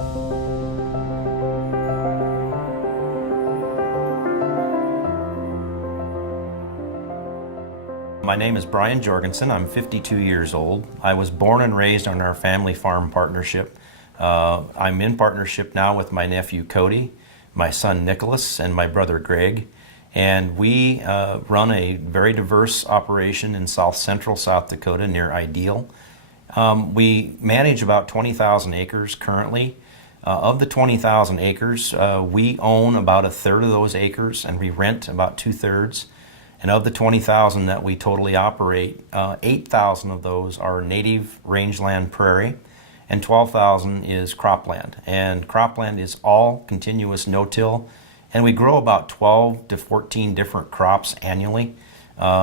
My name is Bryan Jorgensen. I'm 52 years old. I was born and raised on our family farm partnership. I'm in partnership now with my nephew Cody, my son Nicholas, and my brother Greg. And we run a very diverse operation in south central South Dakota near Ideal. We manage about 20,000 acres currently. Of the 20,000 acres, we own about a third of those acres and we rent about 2/3. And of the 20,000 that we totally operate, 8,000 of those are native rangeland prairie and 12,000 is cropland. And cropland is all continuous no-till, and we grow about 12 to 14 different crops annually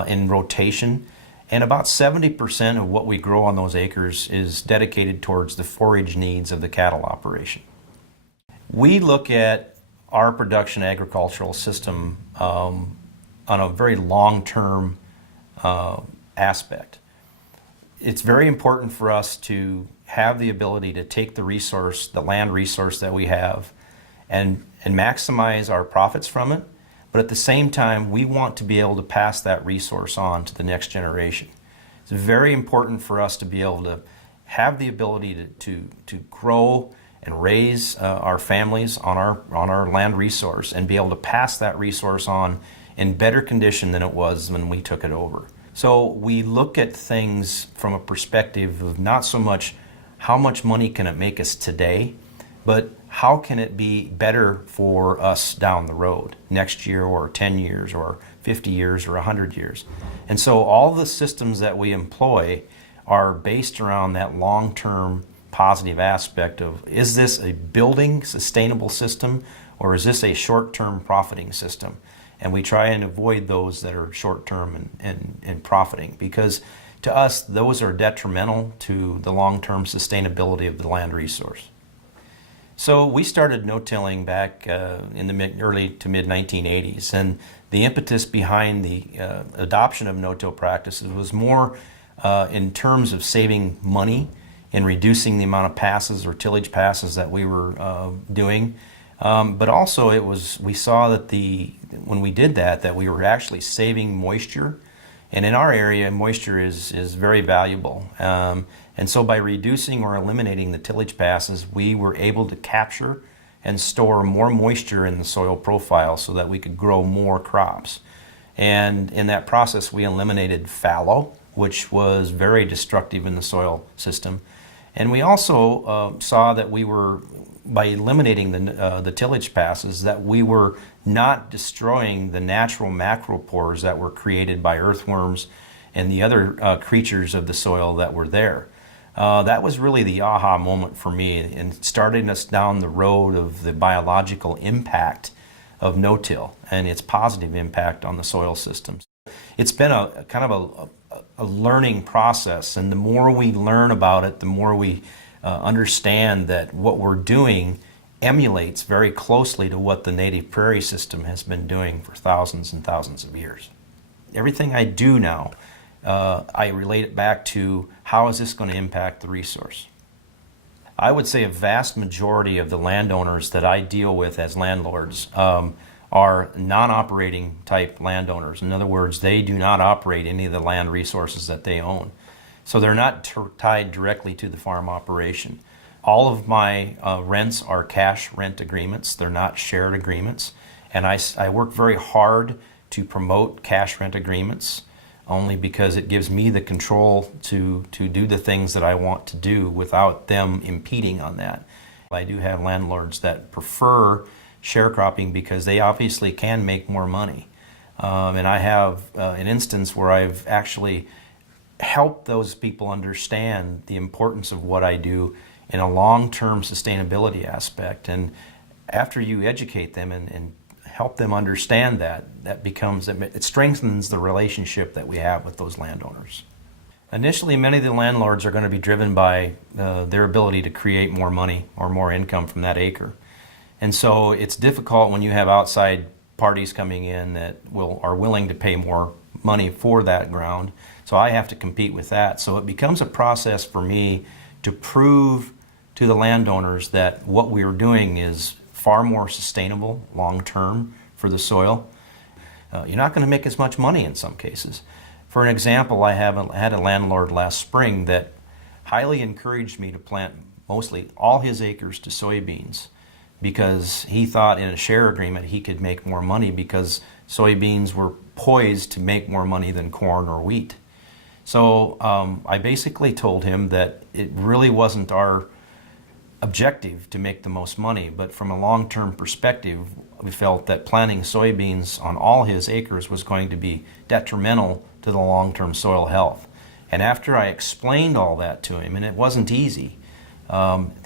in rotation. And about 70% of what we grow on those acres is dedicated towards the forage needs of the cattle operation. We look at our production agricultural system on a very long-term aspect. It's very important for us to have the ability to take the resource, the land resource that we have, and maximize our profits from it. But at the same time, we want to be able to pass that resource on to the next generation. It's very important for us to be able to have the ability to grow and raise our families on our land resource and be able to pass that resource on in better condition than it was when we took it over. So we look at things from a perspective of not so much how much money can it make us today, but how can it be better for us down the road, next year or 10 years or 50 years or 100 years. And so all the systems that we employ are based around that long-term positive aspect of, is this a building sustainable system or is this a short-term profiting system? And we try and avoid those that are short-term and profiting, because to us those are detrimental to the long-term sustainability of the land resource. So we started no-tilling back in the early to mid-1980s, and the impetus behind the adoption of no-till practices was more in terms of saving money and reducing the amount of passes or tillage passes that we were doing. But also we saw that when we did that we were actually saving moisture. And in our area, moisture is very valuable. And so by reducing or eliminating the tillage passes, we were able to capture and store more moisture in the soil profile so that we could grow more crops. And in that process, we eliminated fallow, which was very destructive in the soil system. And we also saw that we were, by eliminating the tillage passes, that we were not destroying the natural macropores that were created by earthworms and the other creatures of the soil that were there. That was really the aha moment for me, and starting us down the road of the biological impact of no-till and its positive impact on the soil systems. It's been a kind of a learning process, and the more we learn about it, the more we understand that what we're doing emulates very closely to what the native prairie system has been doing for thousands and thousands of years. Everything I do now, I relate it back to how is this going to impact the resource. I would say a vast majority of the landowners that I deal with as landlords are non-operating type landowners. In other words, they do not operate any of the land resources that they own. So they're not tied directly to the farm operation. All of my rents are cash rent agreements. They're not shared agreements. And I work very hard to promote cash rent agreements, only because it gives me the control to do the things that I want to do without them impeding on that. I do have landlords that prefer sharecropping because they obviously can make more money. And I have an instance where I've actually helped those people understand the importance of what I do in a long-term sustainability aspect. And after you educate them and help them understand that, it strengthens the relationship that we have with those landowners. Initially, many of the landlords are going to be driven by their ability to create more money or more income from that acre. And so it's difficult when you have outside parties coming in that are willing to pay more money for that ground. So I have to compete with that. So it becomes a process for me to prove to the landowners that what we are doing is far more sustainable long term for the soil. You're not going to make as much money in some cases. For an example, I had a landlord last spring that highly encouraged me to plant mostly all his acres to soybeans because he thought in a share agreement he could make more money because soybeans were poised to make more money than corn or wheat. So I basically told him that it really wasn't our objective to make the most money, but from a long-term perspective, we felt that planting soybeans on all his acres was going to be detrimental to the long-term soil health. And after I explained all that to him, and it wasn't easy,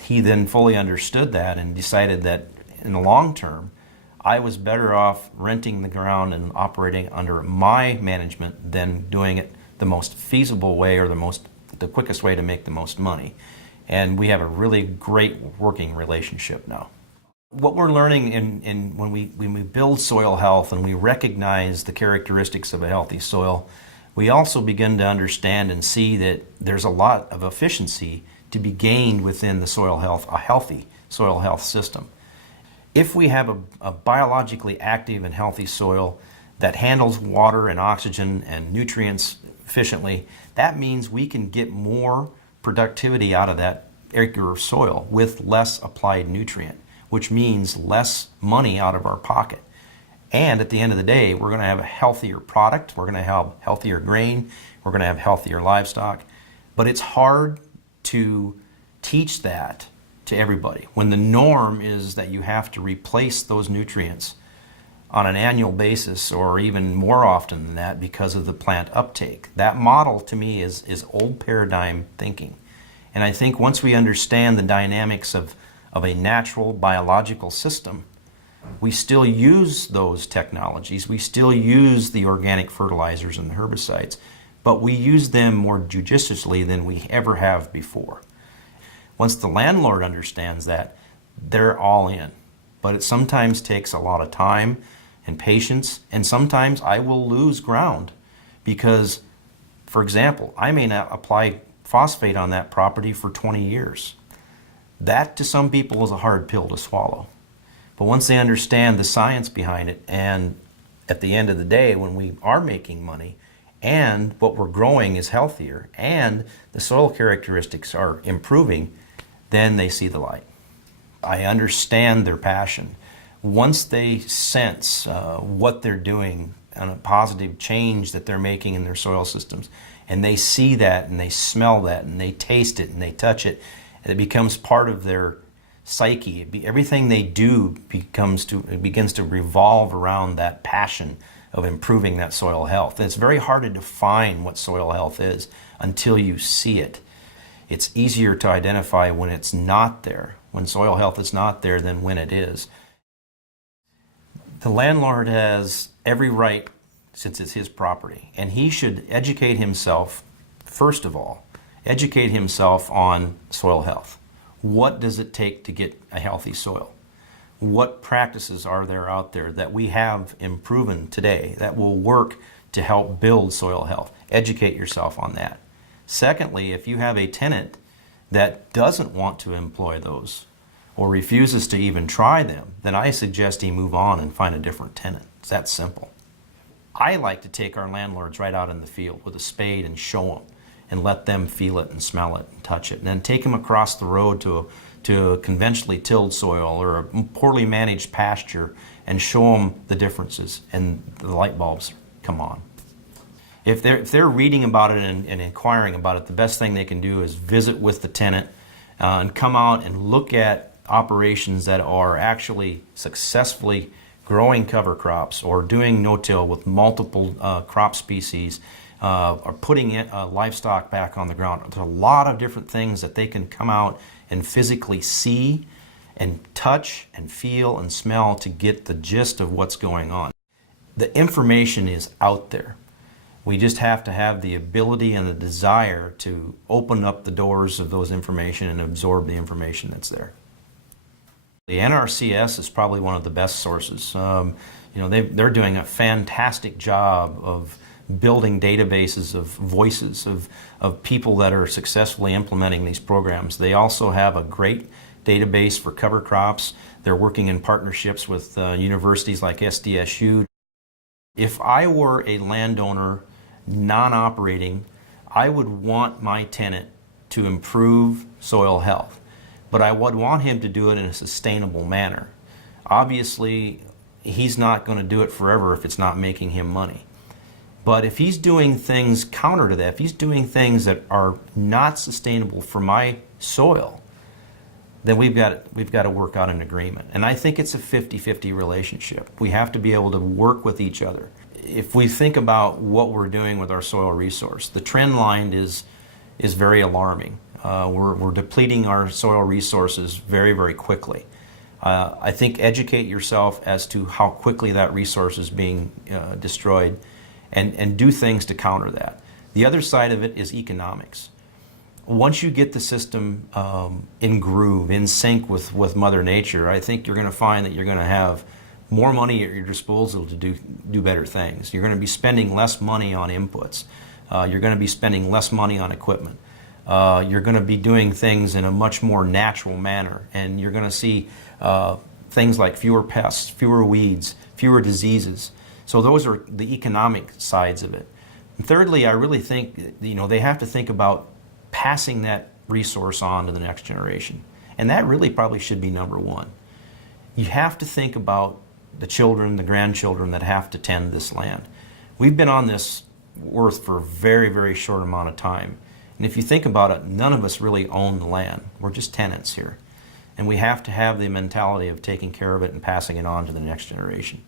he then fully understood that and decided that in the long term, I was better off renting the ground and operating under my management than doing it the most feasible way or the quickest way to make the most money. And we have a really great working relationship now. What we're learning when we build soil health and we recognize the characteristics of a healthy soil, we also begin to understand and see that there's a lot of efficiency to be gained within the soil health, a healthy soil health system. If we have a biologically active and healthy soil that handles water and oxygen and nutrients efficiently, that means we can get more productivity out of that acre of soil with less applied nutrient, which means less money out of our pocket. And at the end of the day, we're going to have a healthier product, we're going to have healthier grain, we're going to have healthier livestock. But it's hard to teach that to everybody when the norm is that you have to replace those nutrients on an annual basis or even more often than that because of the plant uptake. That model to me is old paradigm thinking. And I think once we understand the dynamics of a natural biological system, we still use those technologies, we still use the organic fertilizers and the herbicides, but we use them more judiciously than we ever have before. Once the landlord understands that, they're all in. But it sometimes takes a lot of time and patience, and sometimes I will lose ground because, for example, I may not apply phosphate on that property for 20 years. That to some people is a hard pill to swallow. But once they understand the science behind it, and at the end of the day, when we are making money and what we're growing is healthier and the soil characteristics are improving, then they see the light. I understand their passion. Once they sense what they're doing and a positive change that they're making in their soil systems, and they see that and they smell that and they taste it and they touch it, it becomes part of their psyche. Everything they do begins to revolve around that passion of improving that soil health. And it's very hard to define what soil health is until you see it. It's easier to identify when it's not there, when soil health is not there, than when it is. The landlord has every right, since it's his property, and he should educate himself, first of all, educate himself on soil health. What does it take to get a healthy soil? What practices are there out there that we have improved today that will work to help build soil health? Educate yourself on that. Secondly, if you have a tenant that doesn't want to employ those or refuses to even try them, then I suggest he move on and find a different tenant. It's that simple. I like to take our landlords right out in the field with a spade and show them and let them feel it and smell it and touch it, and then take them across the road to a conventionally tilled soil or a poorly managed pasture and show them the differences, and the light bulbs come on. If they're reading about it and inquiring about it, the best thing they can do is visit with the tenant and come out and look at operations that are actually successfully growing cover crops or doing no-till with multiple crop species, or putting livestock back on the ground. There's a lot of different things that they can come out and physically see and touch and feel and smell to get the gist of what's going on. The information is out there. We just have to have the ability and the desire to open up the doors of those information and absorb the information that's there. The NRCS is probably one of the best sources. They're doing a fantastic job of building databases of voices of people that are successfully implementing these programs. They also have a great database for cover crops. They're working in partnerships with universities like SDSU. If I were a landowner non-operating, I would want my tenant to improve soil health, but I would want him to do it in a sustainable manner. Obviously, he's not going to do it forever if it's not making him money. But if he's doing things counter to that, if he's doing things that are not sustainable for my soil, then we've got to work out an agreement. And I think it's a 50-50 relationship. We have to be able to work with each other. If we think about what we're doing with our soil resource, the trend line is very alarming. We're depleting our soil resources very, very quickly. I think educate yourself as to how quickly that resource is being destroyed, and do things to counter that. The other side of it is economics. Once you get the system in groove, in sync with Mother Nature, I think you're going to find that you're going to have more money at your disposal to do better things. You're going to be spending less money on inputs. You're going to be spending less money on equipment. You're going to be doing things in a much more natural manner, and you're going to see things like fewer pests, fewer weeds, fewer diseases. So those are the economic sides of it. And thirdly, I really think they have to think about passing that resource on to the next generation. And that really probably should be number one. You have to think about the children, the grandchildren that have to tend this land. We've been on this earth for a very, very short amount of time. And if you think about it, none of us really own the land. We're just tenants here. And we have to have the mentality of taking care of it and passing it on to the next generation.